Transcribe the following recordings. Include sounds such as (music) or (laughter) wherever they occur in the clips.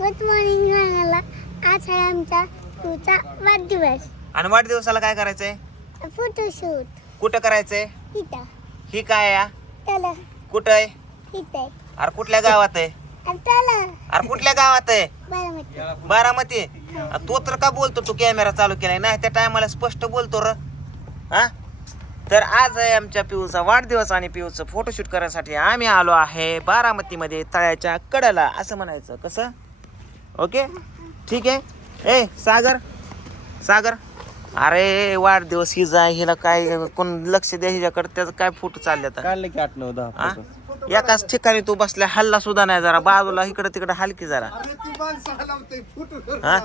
Good morning सांगायला आज आहे आमचा तुझा वाढदिवस. आणि वाढदिवसाला काय करायचंय? फोटोशूट कुठं करायचंय? इथं. ही काय आहे त्याला. कुठं आहे? इथे. अरे कुठल्या गावात आहे? आणि त्याला. अरे कुठल्या गावात आहे? बारामती. बारामती अरे तो तर का बोलतो तू कॅमेरा चालू केलाय? नाही त्या टायमाला स्पष्ट बोलतो र. हा? तर आज आहे आमच्या पिऊचा वाढदिवस आणि पिऊचं फोटोशूट करण्यासाठी आम्ही आलो आहे बारामतीमध्ये तळ्याच्या कडेला असं म्हणायचं. कसं? ओके? ठीक आहे? ए सागर सागर. अरे वाढदिवस ही जा हिला काय कोण लक्ष द्या हिच्याकडे त्याचं काय फोटो चालले आता? काढले की आठ नऊ दहा हा? एकाच ठिकाणी तू बसल्या हल्ला सुद्धा नाही जरा बाजूला इकडे तिकडे हलकी जरा. हा?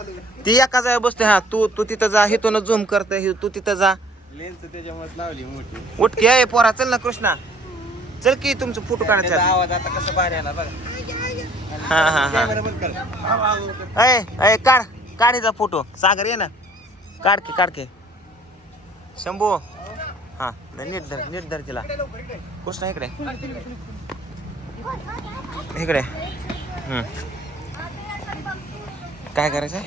ती एका जागा बसते हा तू तू तिथं जा हिथून झूम करते हि- तू तिथं जा. लेन्स त्याच्यामुळे लावली मोठी. उठकी आहे पोरा चल ना कृष्णा. चल की तुमचं फोटो त्याचा काढायचा आवाज आता कसं बाहेर आला बघा. हा हा हा. अय अय काढ काढीचा फोटो. सागर ये ना. काढ के काढ के. शंभू. हा नीट धर नीट धर तिला. कृष्णा इकडे? इकडे. काय करायचं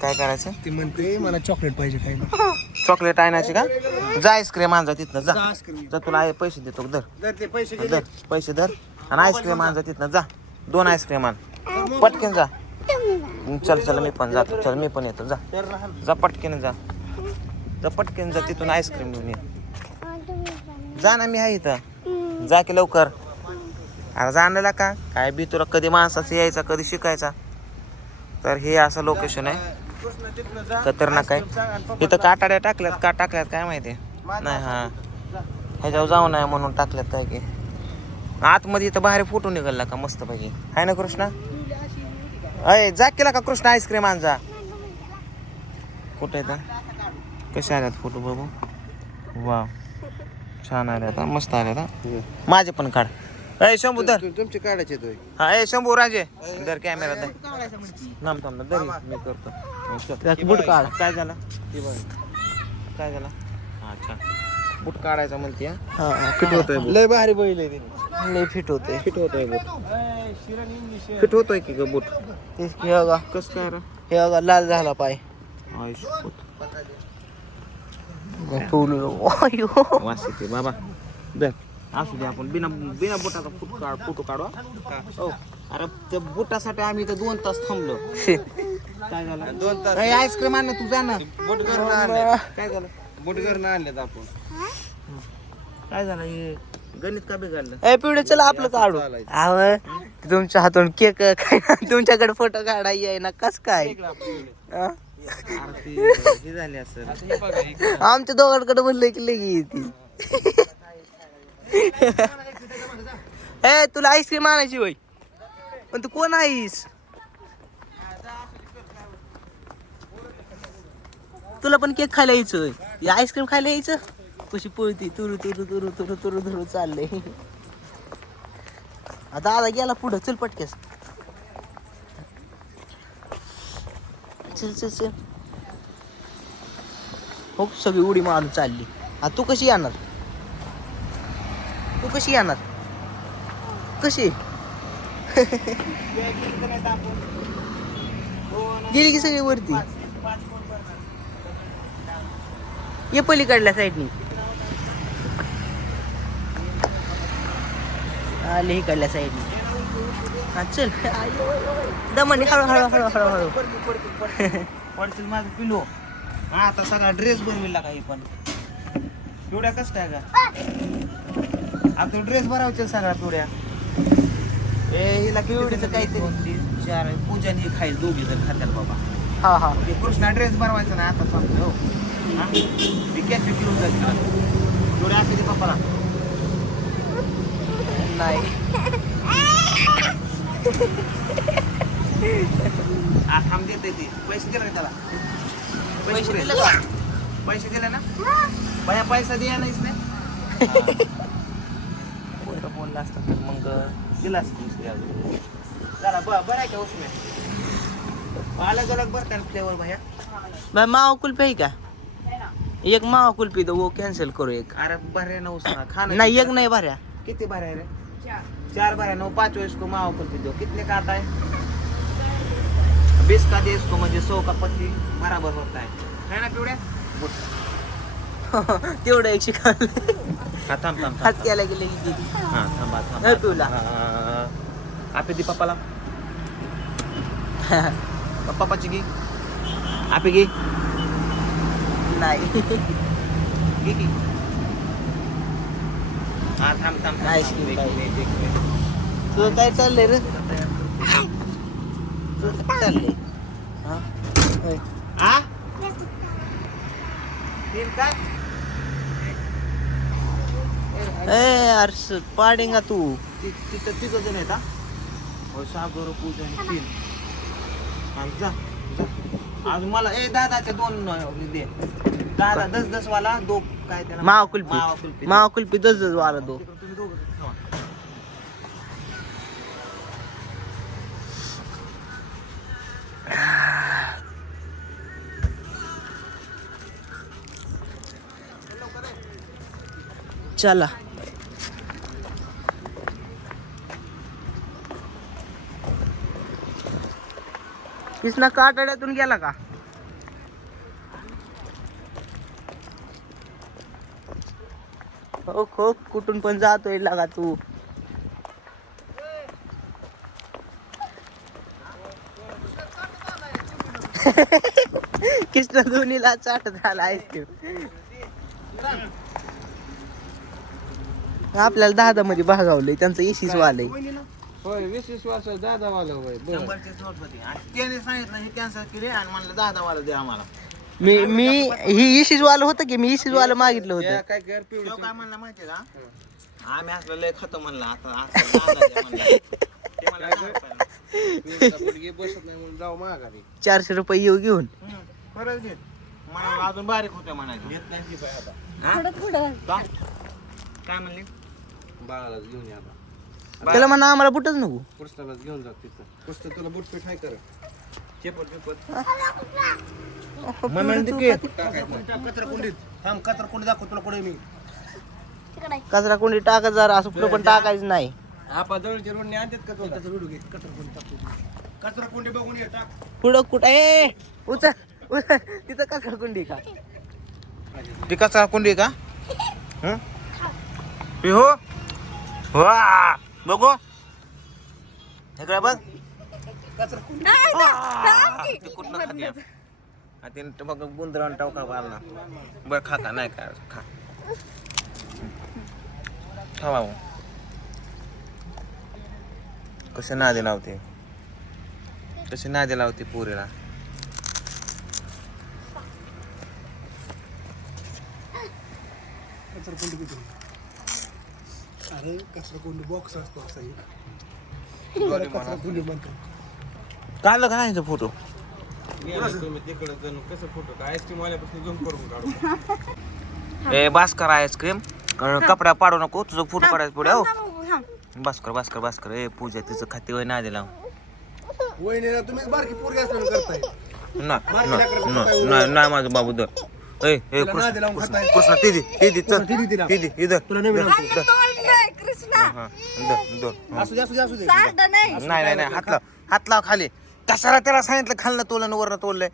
काय करायचं ती म्हणते मला चॉकलेट पाहिजे खायला. चॉकलेट आणायची का? जा आईस्क्रीम आणजा तिथनं जा. तुला पैसे देतो धर. पैसे धर पैसे धर. आणि आईस्क्रीम आणजा तिथनं जा. दोन आईस्क्रीम आण. पटकन जा. चल चल मी पण जातो. चल मी पण येतो. जा. जा पटकन जा. जा पटकन जा तिथून आईस्क्रीम घेऊन ये. जा ना मी आहे इथं. जा की लवकर. अरे जाण्याला का? काय बी तुला कधी माणसाचं यायचा कधी शिकायचा? तर हे असं लोकेशन आहे. खतरनाक आहे. इथं काटाड्या टाकल्यात का टाकल्यात काय माहिती? नाही हा. ह्याच्यावर जाऊ नये म्हणून टाकल्यात काय की. आतमध्ये इथं बाहेर फोटो निघाला का मस्त पैकी आहे ना कृष्णा? अय जा केला का कृष्णा आईस्क्रीम आण जा कुठे येतं कसे आल्यात फोटो बघू? वा छान आल्यात हा, मस्त आल्यात हा. माझे पण काढ. अय शंभू धर. तुमचे काढायचे तो हा ए शंभू राजे. धर कॅमेरा धर नाम थांब ना धर मी करतो. चल. बूट काढ. काय झालं? काय झालं? हा बूट काढायचा म्हणते हा? फिट होतोय बूट. लय भारी बैल आहे ते. लय फिट होतोय. फिट होतोय बूट. फिट होतोय की ग बूट? तेच की हे बघा. कस काय रे? हे बघा लाल झाला पाय. आयुष अयो. वास येते बाबा. धर असू दे आपण. बिना बिना बुटाचा फुट काढ फोटो काढू हा? अरे त्या बुटासाठी आम्ही इथं दोन तास थांबलो. काय झालं? दोन तास. आईस्क्रीम आण ना तू जा ना. बोट काय झालं? आणलेत आपण. काय झालं हे? गणित का बिघडलं? ए पिवडे चला आपलं काढू. आव तुमच्या हातून केक (laughs) काय तुमच्याकडे फोटो काढा ये ना कस काय? हा? अरे ते हे झाले असेल. आमच्या दोघांकडे म्हणलं की लगी येते (laughs) ए तुला आईस्क्रीम आणायची वय पण तू कोण आहेस? तुला पण केक खायला यायचं आईस्क्रीम खायला यायचं? कशी पळती तुरु तुरु तुरु तुरु तुरु तुरु चालले. आता दादा गेला पुढं. चल पटकेस चल चल चल. हो सगळी उडी मारून चालली. आता तू कशी येणार? तू कशी येणार? कशी? (laughs) गेली की सगळी वरती? ये पलीकडल्या साईडनी आले इकडल्या साईडनी हा चल. दमाने हळू हळू हळू हळू हळू. पडतील माझं पिलो. हा आता सगळा ड्रेस बनविला काही पण. पिवड्या कस काय का आता ड्रेस भरावचे सगळा पिवड्या ए हिला पिवडीचं काहीतरी. चार पूजन हे खाईल दोघी जण खात्यात बाबा. हा हा. कृष्णा ड्रेस बनवायचा ना आता सांगतो. हो? हा? मी कॅच घेऊन जाते पिवड्या असते पप्पाला. नाही. आ थांब देते ती. पैसे दिले त्याला? पैसे दिले. पैसे दिले ना? भया पैसा द्या नाहीच नाही बोलला असतं तर मग दिला असतं जरा बरं आहे का उसने? अलग अलग बरं फ्लेवर भैया. मावा कुल्फी का? एक मावा कुल्फी दो वो कॅन्सल करू एक. अरे बरे ना उसना खाना नाही एक नाही भऱ्या किती बरे रे? चार. बरे नऊ पाच वेळेस को मावा कुल्फी दो कितने का आता है बेस का दे इसको म्हणजे सौ का पत्ती बराबर होत आहे. है ना पिवड्या. (laughs) तेवढं एक शिकवलं. हा थांब थांब हात केला गेले. की. हा थांबा हे थांबा पिवला. आपे दे पप्पाला. (laughs) पप्पाची घे. आपे घे. नाही. की हा थांब थांब मिनिट. तुझं काय चाललंय रे? तुझं काय चाललंय? हा? होय. हा तीन काय ए अर्ष पाडेंगा तू. ति- तिथं तिघ जण आहेत हा? हो सागर पूजन तीन. हा, जा जा. आज मला ए दादाचे दोन अं, दे. दादा दस दस वाला दो काय त्याला मावा कुल्फी. मावा कुल्फी मावा कुल्फी दस दस वाला दो. तिकडं तुम्ही दोघं ठेवा. चला. कृष्णा काटाड्यातून गेला का? हो खो कुठून पण जातोय लागा तू. (laughs) कृष्ण धोनीला चाट झाला आईस्क्रीम आपल्याला दहा दहा मध्ये भागावलंय त्यांचं एसीच वालय. होय वीस वीस वर्ष दादा वाला होय बरं. नोट होती. आणि त्याने सांगितलं हे कॅन्सल केले आणि म्हणलं वाला द्या आम्हाला. मी मी ही वालं होतं की मी वालं मागितलं होतं? काय कर पिवळी तो काय म्हणला माहितीये का? आम्ही असलं लय खातो म्हणला आता असं दादा द्या म्हणला. (laughs) ते म्हणलं दहा रुपयाला. पिवळीचा मुलगी बसत नाही म्हणून जाऊ माघारी. चारशे रुपये येऊ घेऊन. हम्म, खरंच घे मला अजून बारीक होत्या म्हणायचं. घेत नाही ती बाई आता. हा? पुढं? काय म्हणली? बाळालाच घेऊन या आता. त्याला म्हणा आम्हाला बुटच नको. कृष्णालाच घेऊन जा तिथं. कृष्ण तुला बुटपीठ आहे कर चेपट बिपट. कचरा कुंडीत थांब कचरा कुंडी दाखव तुला कुठे मी. कचरा कोणी टाकत जरा असं कुठं पण टाकायचं नाही. आपा रोडने आणतात का तुला त्याचा व्हिडिओ घे. कचरा कुंडी टाकतो कचरा कुंडी बघून ये टाक. पुढं कुठं? ए उचल उचल. तिथं कचरा कुंडी का? ती कचरा कुंडी का? हं? हे हो वा! बघू. इकडे बघ कुठनं खाते आ, ते बघ गुंदरान टवका बरं खा का नाही का? खा. खा कसे नादे लावते? कसे नादे लावते पोरीला? कुंडी किती अरे कचरा कुंडी बॉक्स असतो असा एक. कचरा कुंडी म्हणतो? काढलं का नाही फोटो तुम्ही तिकडे जाऊन कसं फोटो का आईस्क्रीम वाल्यापासून झूम करून काढू. (laughs) ए बास कर आईस्क्रीम कपडा पाडू नको तुझं फोटो काढायचं पुढे हो. बास कर बास कर बास कर ए पूजा तिचं खाते वय नाही दिला वहिनीला तुम्हीच बारकी पोरगी असल्यानं करताय. नाही नाही माझं बाबू दर. ए ए कृष्ण. कृष्ण ती दे ती दे चल. ती दे तिला. ती दे इधर. तुला नवीन दर, असू दे असू दे असू दे. नाही. नाही नाही हात लाव. हात लाव खाली. कशाला त्याला सांगितलं खालनं तोलन वरनं तोललंय?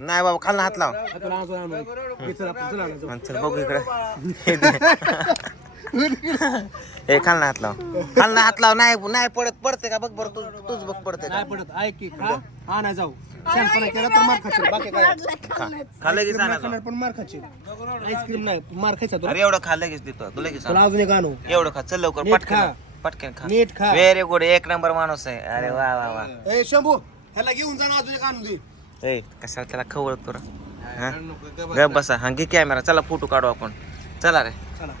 नाही बाबा खालनं हात लाव. हे चल आपण चल चल. बघू इकडे. (laughs) (laughs) हे खालनं हात लाव. खालनं हात लाव. नाही नाही पडत. पडते का? बघ बरं तू तूच बघ पडते का? नाही पडत. ऐक की. खा आणा जाऊ. शहाणपणा केला तर मार खाशील. बाकी काय? खा. खा लगेच नाही आणायचं. खाणार पण मार खाशील. आईस्क्रीम नाही. मार खायचा तुला अरे एवढं खा लगेच देतो. तू लगेच तुला आण. अजून एक आणू. एवढं खा. चल लवकर. नीट पटकन. पटकन खा. नीट खा. व्हेरी गुड एक नंबर माणूस आहे. अरे वा वा वा. ए शंभू ह्याला घेऊन जा ना अजून एक आणून दे. ए कशाला त्याला खवळ हा? आणू गप बसा. हा घे कॅमेरा चला फोटो काढू आपण. चला रे. चला.